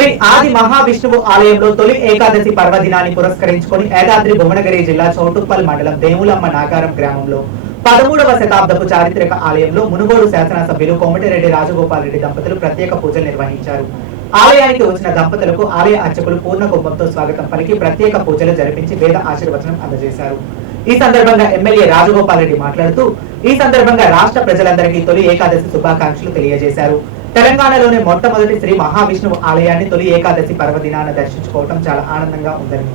శ్రీ ఆది మహావిష్ణువు ఆలయంలో తొలి ఏకాదశి పర్వదినాన్ని పురస్కరించుకొని యాదాద్రి భువనగిరి జిల్లా చౌటుప్పల్ మండలం దేవులమ్మ నాగారం గ్రామంలో 13వ శతాబ్దపు చారిత్రక ఆలయంలో మునుగోడు శాసనసభ్యులు కోమటిరెడ్డి రాజగోపాల్ రెడ్డి దంపతులు ప్రత్యేక పూజలు నిర్వహించారు. ఆలయానికి వచ్చిన దంపతులకు ఆలయ అర్చకులు పూర్ణ కుంభంతో స్వాగతం పలికి ప్రత్యేక పూజలు జరిపించి వేద ఆశీర్వచనం అందజేశారు. ఈ సందర్భంగా ఎమ్మెల్యే రాజగోపాల్ రెడ్డి మాట్లాడుతూ ఈ సందర్భంగా రాష్ట్ర ప్రజలందరికీ తొలి ఏకాదశి శుభాకాంక్షలు తెలియజేశారు. తెలంగాణలోని మొట్టమొదటి శ్రీ మహావిష్ణువు ఆలయాన్ని తొలి ఏకాదశి పర్వదినాన దర్శించుకోవడం చాలా ఆనందంగా ఉందని,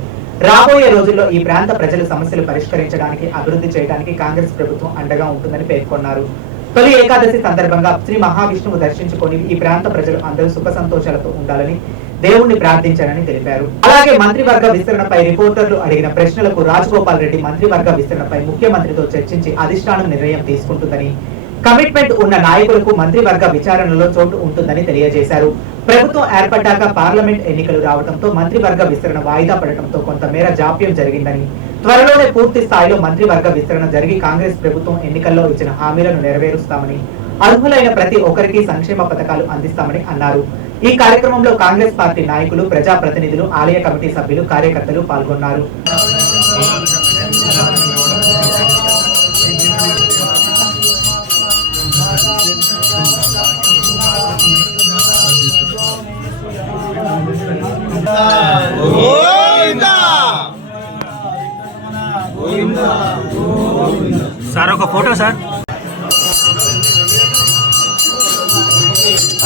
రాబోయే రోజుల్లో ఈ ప్రాంత ప్రజల సమస్యలు పరిష్కరించడానికి, అభివృద్ధి చేయడానికి కాంగ్రెస్ ప్రభుత్వం అండగా ఉంటుందని పేర్కొన్నారు. తొలి ఏకాదశి సందర్భంగా శ్రీ మహావిష్ణువు దర్శించుకొని ఈ ప్రాంత ప్రజలు అందరూ సుఖ సంతోషాలతో ఉండాలని దేవుణ్ణి ప్రార్థించారని తెలిపారు. అలాగే మంత్రివర్గ విస్తరణపై రిపోర్టర్లు అడిగిన ప్రశ్నలకు రాజగోపాల్ రెడ్డి మంత్రివర్గ విస్తరణపై ముఖ్యమంత్రితో చర్చించి అధిష్టానం నిర్ణయం తీసుకుంటుందని, కమిట్మెంట్ ఉన్న నాయకులకు మంత్రివర్గ విచారణలో చోటు ఉంటుందని తెలియజేశారు. ప్రభుత్వం ఏర్పడ్డాక పార్లమెంట్ ఎన్నికలు రావడంతో మంత్రివర్గ విస్తరణ వాయిదా పడటంతో కొంతమేర జాప్యం జరిగిందని, త్వరలోనే పూర్తి స్థాయిలో మంత్రివర్గ విస్తరణ జరిగి కాంగ్రెస్ ప్రభుత్వం ఎన్నికల్లో ఇచ్చిన హామీలను నెరవేరుస్తామని, అర్హులైన ప్రతి ఒక్కరికి సంక్షేమ పథకాలు అందిస్తామని అన్నారు. ఈ కార్యక్రమంలో కాంగ్రెస్ పార్టీ నాయకులు, ప్రజాప్రతినిధులు, ఆలయ కమిటీ సభ్యులు, కార్యకర్తలు పాల్గొన్నారు. సార్ ఒక ఫోటో సార్.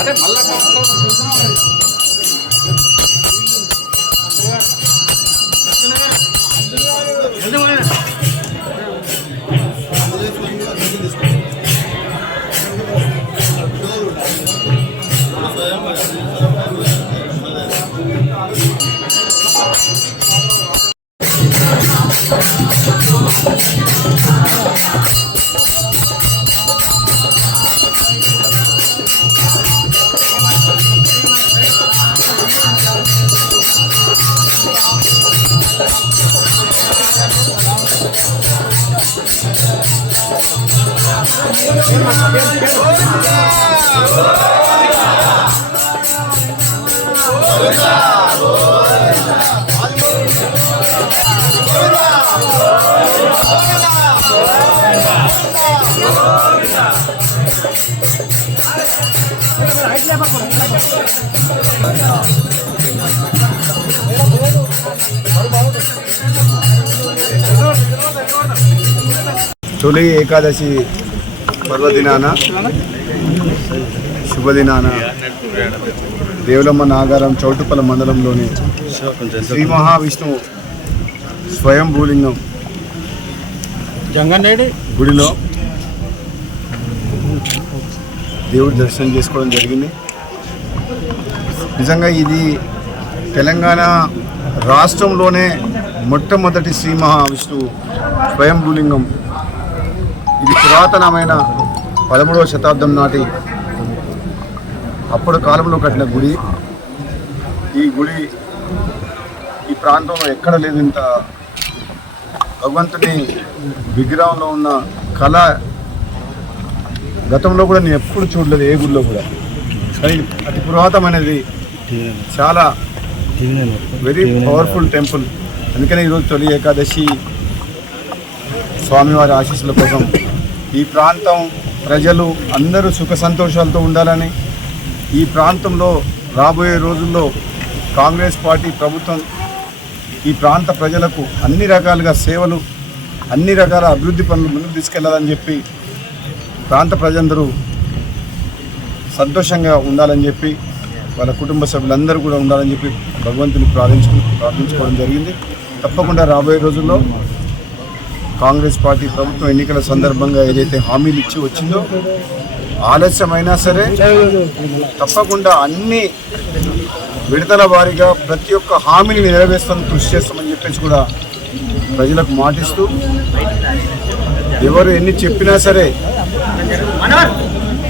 అరే మళ్ళా తొలి ఏకాదశి పర్వదినాన శుభదినాన దేవులమ్మ నాగారం చౌటుప్పల మండలంలోని శ్రీ మహావిష్ణువు స్వయంభూలింగం గుడిలో దేవుడి దర్శనం చేసుకోవడం జరిగింది. నిజంగా ఇది తెలంగాణ రాష్ట్రంలోనే మొట్టమొదటి శ్రీ మహావిష్ణువు స్వయంభూలింగం. ఇది పురాతనమైన 13వ శతాబ్దం నాటి అప్పటి కాలంలో కట్టిన గుడి. ఈ గుడి ఈ ప్రాంతంలో ఎక్కడ లేదు. ఇంత భగవంతుని విగ్రహంలో ఉన్న కళ గతంలో కూడా నేను ఎప్పుడు చూడలేదు, ఏ గుడిలో కూడా. కానీ అతి పురాతనమైనది, చాలా వెరీ పవర్ఫుల్ టెంపుల్. అందుకనే ఈరోజు తొలి ఏకాదశి స్వామివారి ఆశీస్సుల కోసం ఈ ప్రాంతం ప్రజలు అందరూ సుఖ సంతోషాలతో ఉండాలని, ఈ ప్రాంతంలో రాబోయే రోజుల్లో కాంగ్రెస్ పార్టీ ప్రభుత్వం ఈ ప్రాంత ప్రజలకు అన్ని రకాలుగా సేవలు, అన్ని రకాల అభివృద్ధి పనులు ముందుకు తీసుకెళ్లాలని చెప్పి, ప్రాంత ప్రజలందరూ సంతోషంగా ఉండాలని చెప్పి, వాళ్ళ కుటుంబ సభ్యులందరూ కూడా ఉండాలని చెప్పి భగవంతుని ప్రార్థించుకోవడం జరిగింది. తప్పకుండా రాబోయే రోజుల్లో కాంగ్రెస్ పార్టీ ప్రభుత్వం ఎన్నికల సందర్భంగా ఏదైతే హామీలు ఇచ్చి వచ్చిందో, ఆలస్యమైనా సరే తప్పకుండా అన్ని విడతల వారీగా ప్రతి ఒక్క హామీని నెరవేర్స్తామని కృషి చేస్తామని చెప్పేసి కూడా ప్రజలకు మాటిస్తూ, ఎవరు ఎన్ని చెప్పినా సరే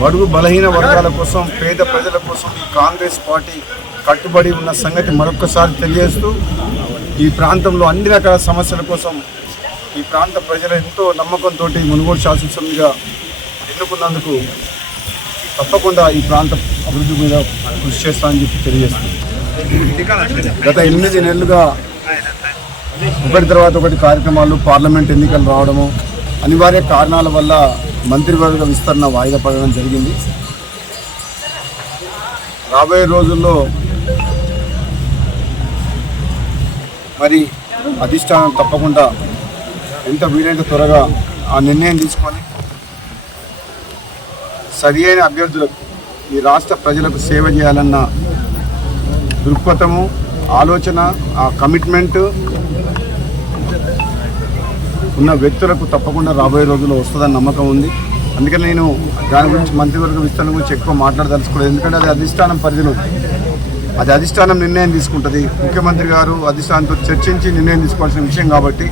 బడుగు బలహీన వర్గాల కోసం, పేద ప్రజల కోసం ఈ కాంగ్రెస్ పార్టీ కట్టుబడి ఉన్న సంగతి మరొకసారి తెలియజేస్తూ, ఈ ప్రాంతంలో అన్ని రకాల సమస్యల కోసం ఈ ప్రాంత ప్రజలు ఎంతో నమ్మకంతో మునుగోడు శాసనసభ్యునిగా ఎన్నుకున్నందుకు తప్పకుండా ఈ ప్రాంత అభివృద్ధి మీద కృషి చేస్తామని చెప్పి తెలియజేస్తుంది. గత 8 నెలలుగా ఒకటి తర్వాత ఒకటి కార్యక్రమాలు, పార్లమెంట్ ఎన్నికలు రావడము, అనివార్య కారణాల వల్ల మంత్రివర్గ విస్తరణ వాయిదా పడడం జరిగింది. రాబోయే రోజుల్లో మరి అధిష్టానం తప్పకుండా ఎంత వీలైనంత త్వరగా ఆ నిర్ణయం తీసుకొని సరి అయిన అభ్యర్థులకు, ఈ రాష్ట్ర ప్రజలకు సేవ చేయాలన్న దృక్పథము, ఆలోచన, ఆ కమిట్మెంట్ ఉన్న వ్యక్తులకు తప్పకుండా రాబోయే రోజుల్లో వస్తుందని నమ్మకం ఉంది. అందుకని నేను దాని గురించి మంత్రివర్గ విస్తరణ గురించి ఎక్కువ మాట్లాడదలుచుకోలేదు. ఎందుకంటే అది అధిష్టానం పరిధిలో, అది అధిష్టానం నిర్ణయం తీసుకుంటుంది. ముఖ్యమంత్రి గారు అధిష్టానంతో చర్చించి నిర్ణయం తీసుకోవాల్సిన విషయం కాబట్టి